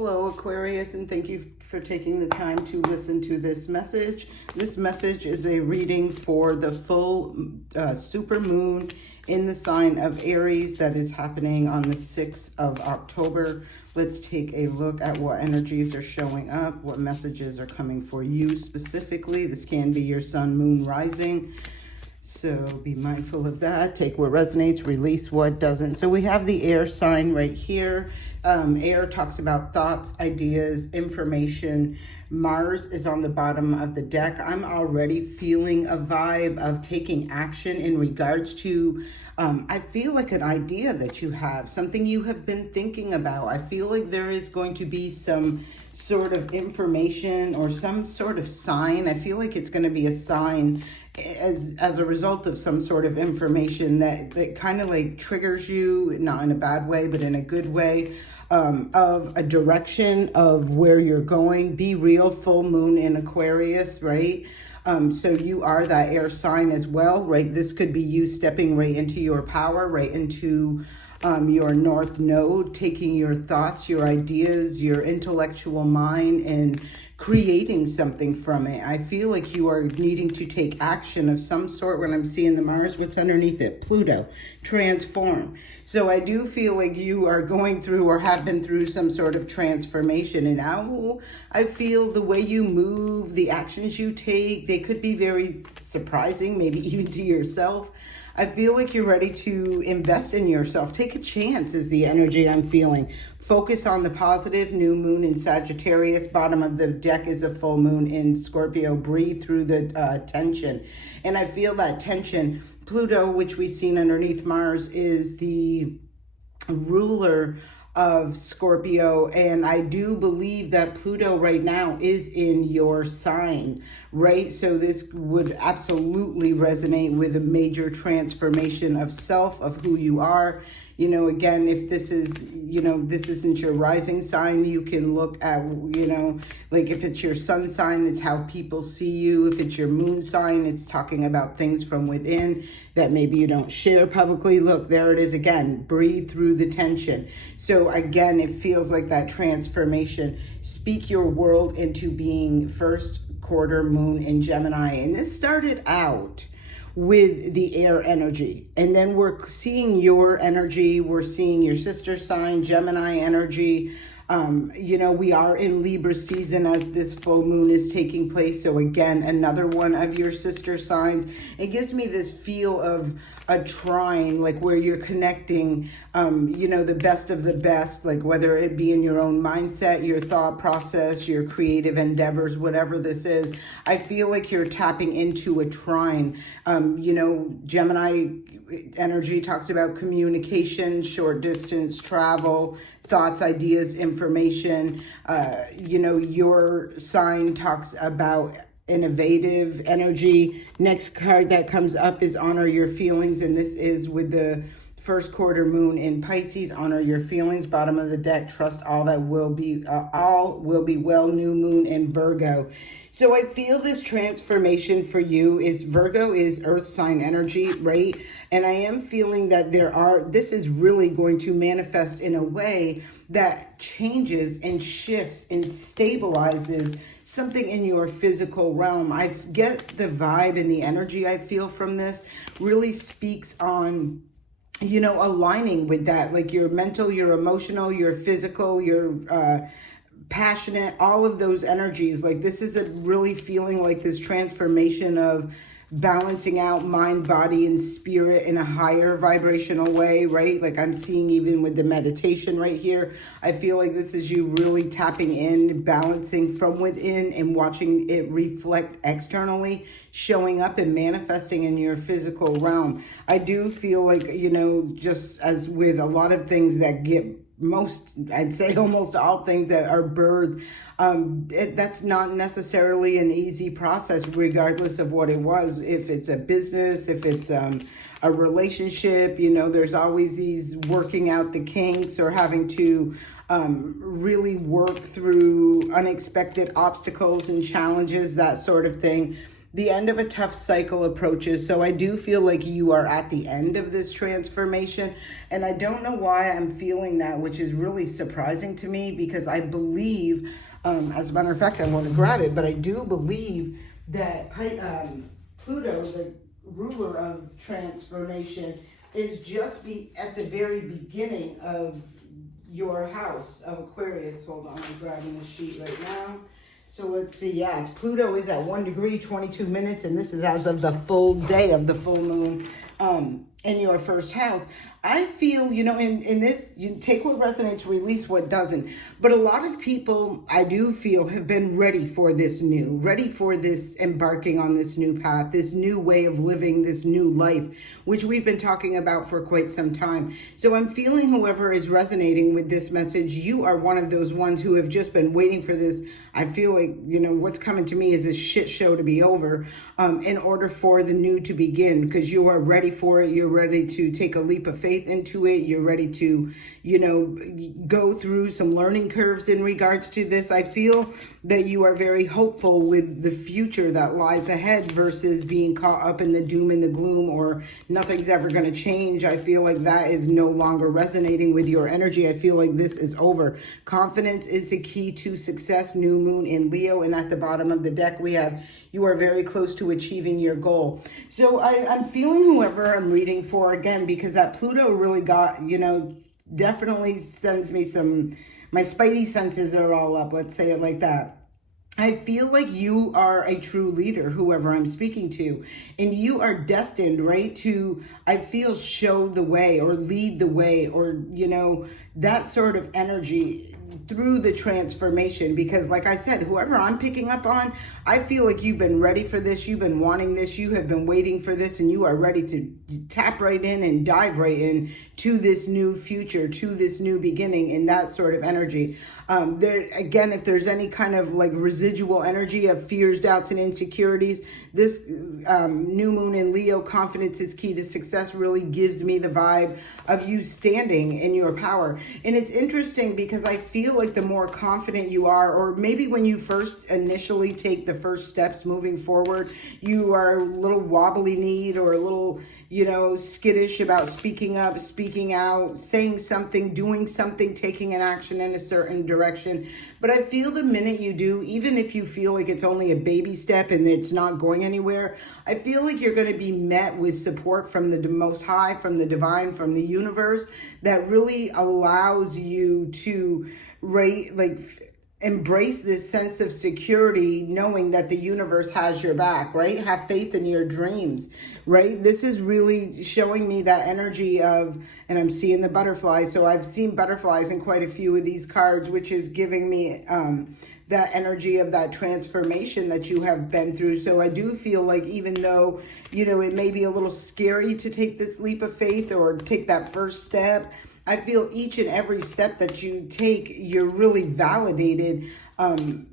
Hello, Aquarius, and thank you for taking the time to listen to this message. This message is a reading for the full super moon in the sign of Aries that is happening on the 6th of October. Let's take a look at what energies are showing up, what messages are coming for you specifically. This can be your sun, moon, rising. So be mindful of that. Take what resonates, release what doesn't. So we have the air sign right here. Air talks about thoughts, ideas, information. Mars is on the bottom of the deck. I'm already feeling a vibe of taking action in regards to, I feel like an idea that you have, something you have been thinking about. I feel like there is going to be some sort of information or some sort of sign. I feel like it's going to be a sign as a result of some sort of information that kind of like triggers you, not in a bad way, but in a good way, of a direction of where you're going. Be real, full moon in Aquarius, right? So you are that air sign as well, right? This could be you stepping right into your power, right into your north node, taking your thoughts, your ideas, your intellectual mind, and creating something from it. I feel like you are needing to take action of some sort. When I'm seeing the Mars, what's underneath it? Pluto, transform. So I do feel like you are going through or have been through some sort of transformation. And now I feel the way you move, the actions you take, they could be very surprising, maybe even to yourself. I feel like you're ready to invest in yourself. Take a chance is the energy I'm feeling. Focus on the positive. New moon in Sagittarius. Bottom of the deck is a full moon in Scorpio. Breathe through the tension. And I feel that tension. Pluto, which we've seen underneath Mars, is the ruler of Scorpio, and I do believe that Pluto right now is in your sign, right? So this would absolutely resonate with a major transformation of self, of who you are. You know, again, if this is, you know, this isn't your rising sign, you can look at, you know, like if it's your sun sign, it's how people see you. If it's your moon sign, it's talking about things from within that maybe you don't share publicly. Look, there it is again. Breathe through the tension. So again, it feels like that transformation. Speak your world into being first quarter moon in Gemini. And this started out with the air energy, and then we're seeing your energy, we're seeing your sister sign Gemini energy. You know, we are in Libra season as this full moon is taking place. So again, another one of your sister signs. It gives me this feel of a trine, like where you're connecting, you know, the best of the best, like whether it be in your own mindset, your thought process, your creative endeavors, whatever this is. I feel like you're tapping into a trine. You know, Gemini energy talks about communication, short distance travel, thoughts, ideas, information. You know, your sign talks about innovative energy. Next card that comes up is honor your feelings, and this is with the first quarter moon in Pisces. Honor your feelings. Bottom of the deck, trust all that will be, all will be well. New moon in Virgo. So I feel this transformation for you is Virgo is earth sign energy, right? And I am feeling that this is really going to manifest in a way that changes and shifts and stabilizes something in your physical realm. I get the vibe and the energy I feel from this really speaks on, you know, aligning with that, like your mental, your emotional, your physical, your passionate, all of those energies. Like this is a really feeling like this transformation of balancing out mind, body, and spirit in a higher vibrational way, right? Like I'm seeing even with the meditation right here, I feel like this is you really tapping in, balancing from within and watching it reflect externally, showing up and manifesting in your physical realm. I do feel like, you know, just as with a lot of things that get I'd say almost all things that are birthed, that's not necessarily an easy process, regardless of what it was. If it's a business, if it's a relationship, you know, there's always these working out the kinks or having to really work through unexpected obstacles and challenges, that sort of thing. the end of a tough cycle approaches. So I do feel like you are at the end of this transformation. And I don't know why I'm feeling that, which is really surprising to me, because I believe, as a matter of fact, I want to grab it, but I do believe that Pluto, the ruler of transformation, is just at the very beginning of your house of Aquarius. Hold on, I'm grabbing the sheet right now. So let's see, yes, Pluto is at 1 degree, 22 minutes, and this is as of the full day of the full moon in your first house. I feel, in this, you take what resonates, release what doesn't. But a lot of people, I do feel, have been ready for this ready for this embarking on this new path, this new way of living, this new life, which we've been talking about for quite some time. So I'm feeling whoever is resonating with this message, you are one of those ones who have just been waiting for this. I feel like, what's coming to me is this shit show to be over in order for the new to begin, because you are ready for it. You're ready to take a leap of faith into it. You're ready to, go through some learning curves in regards to this. I feel that you are very hopeful with the future that lies ahead versus being caught up in the doom and the gloom, or nothing's ever going to change. I feel like that is no longer resonating with your energy. I feel like this is over. Confidence is the key to success. New moon in Leo, and at the bottom of the deck we have, you are very close to achieving your goal. So I'm feeling whoever I'm reading for, again, because that Pluto really got, definitely sends me my spidey senses are all up, let's say it like that. I feel like you are a true leader, whoever I'm speaking to, and you are destined, right, to, I feel, show the way or lead the way, or, that sort of energy through the transformation. Because like I said, whoever I'm picking up on, I feel like you've been ready for this. You've been wanting this. You have been waiting for this, and you are ready to tap right in and dive right in to this new future, to this new beginning, in that sort of energy. There again, if there's any kind of like residual energy of fears, doubts, and insecurities, this new moon in Leo, confidence is key to success, really gives me the vibe of you standing in your power. And it's interesting because I feel like the more confident you are, or maybe when you first initially take the first steps moving forward, you are a little wobbly kneed or a little, skittish about speaking up, speaking out, saying something, doing something, taking an action in a certain direction. But I feel the minute you do, even if you feel like it's only a baby step and it's not going anywhere, I feel like you're going to be met with support from the Most High, from the divine, from the universe, that really allows you to embrace this sense of security, knowing that the universe has your back, right? Have faith in your dreams, right? This is really showing me that energy of, and I'm seeing the butterflies. So I've seen butterflies in quite a few of these cards, which is giving me that energy of that transformation that you have been through. So I do feel like, even though, it may be a little scary to take this leap of faith or take that first step, I feel each and every step that you take, you're really validated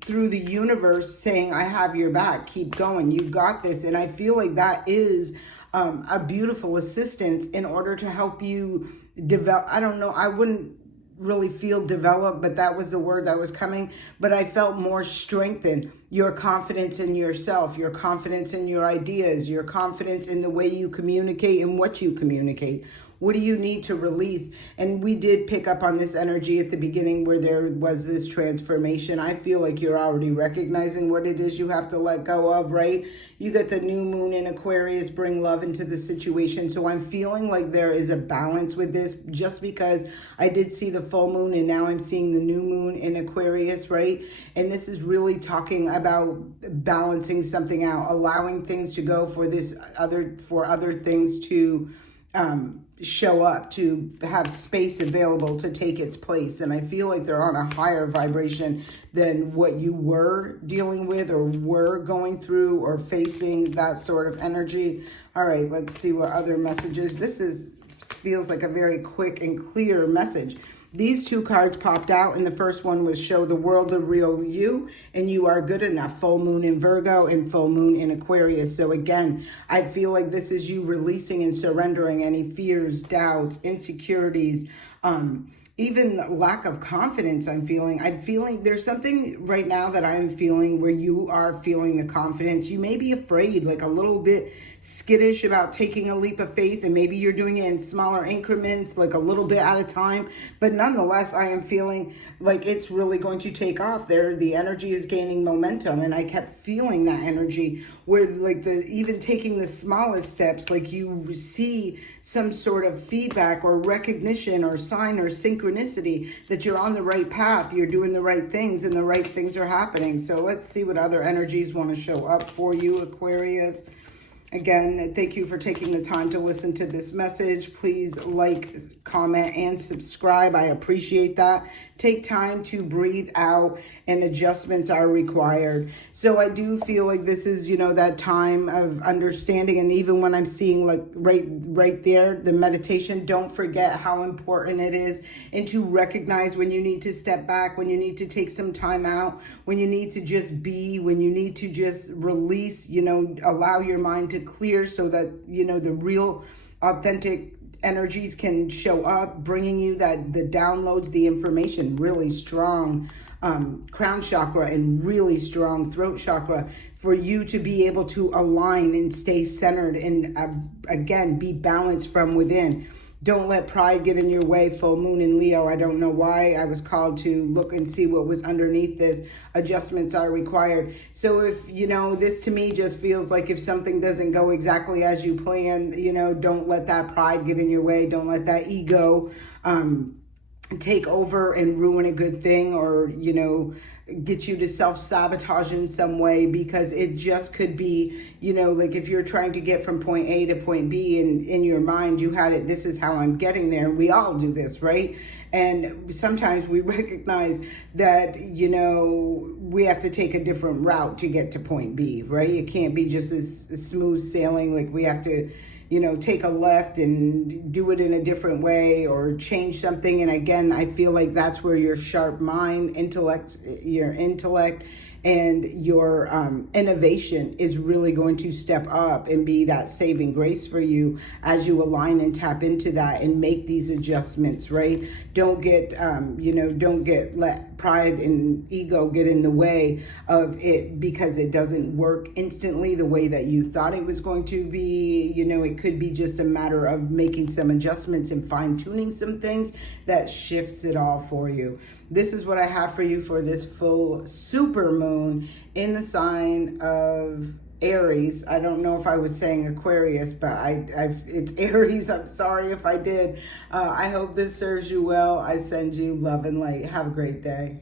through the universe saying, I have your back, keep going, you got this. And I feel like that is a beautiful assistance in order to help you develop. I don't know, I wouldn't really feel developed, but that was the word that was coming. But I felt more strengthened. Your confidence in yourself, your confidence in your ideas, your confidence in the way you communicate and what you communicate. What do you need to release? And we did pick up on this energy at the beginning where there was this transformation. I feel like you're already recognizing what it is you have to let go of, right? You got the new moon in Aquarius, bring love into the situation. So I'm feeling like there is a balance with this, just because I did see the full moon and now I'm seeing the new moon in Aquarius, right? And this is really talking about balancing something out, allowing things to go for other things to show up, to have space available to take its place. And I feel like they're on a higher vibration than what you were dealing with or were going through or facing, that sort of energy. All right, let's see what other messages. Feels like a very quick and clear message. These two cards popped out, and the first one was show the world the real you, and you are good enough. Full moon in Virgo and full moon in Aquarius. So again, I feel like this is you releasing and surrendering any fears, doubts, insecurities, even lack of confidence I'm feeling. There's something right now that I'm feeling where you are feeling the confidence. You may be afraid, like a little bit skittish about taking a leap of faith, and maybe you're doing it in smaller increments, like a little bit at a time. But nonetheless, I am feeling like it's really going to take off there. The energy is gaining momentum, and I kept feeling that energy where like even taking the smallest steps, like you see some sort of feedback or recognition or sign or synchronicity that you're on the right path, you're doing the right things, and the right things are happening. So let's see what other energies want to show up for you, Aquarius. Again, thank you for taking the time to listen to this message. Please like, comment, and subscribe. I appreciate that. Take time to breathe out, and adjustments are required. So I do feel like this is, that time of understanding. And even when I'm seeing like right there, the meditation, don't forget how important it is, and to recognize when you need to step back, when you need to take some time out, when you need to just be, when you need to just release, allow your mind to clear so that, the real authentic energies can show up, bringing you the downloads, the information, really strong crown chakra and really strong throat chakra, for you to be able to align and stay centered and again, be balanced from within. Don't let pride get in your way. Full moon in Leo. I don't know why I was called to look and see what was underneath this. Adjustments are required. So if, this to me just feels like if something doesn't go exactly as you planned, don't let that pride get in your way. Don't let that ego take over and ruin a good thing, or, get you to self-sabotage in some way, because it just could be, like if you're trying to get from point A to point B, and in your mind you had it, this is how I'm getting there. We all do this, right? And sometimes we recognize that, we have to take a different route to get to point B, right? It can't be just as smooth sailing. Like we have to, take a left and do it in a different way, or change something. And again, I feel like that's where your sharp mind, your intellect and your innovation is really going to step up and be that saving grace for you as you align and tap into that and make these adjustments, right? Don't get, let pride and ego get in the way of it, because it doesn't work instantly the way that you thought it was going to be. It could be just a matter of making some adjustments and fine-tuning some things that shifts it all for you. This is what I have for you for this full super moon in the sign of Aries. I don't know if I was saying Aquarius, but it's Aries. I'm sorry if I did. I hope this serves you well. I send you love and light. Have a great day.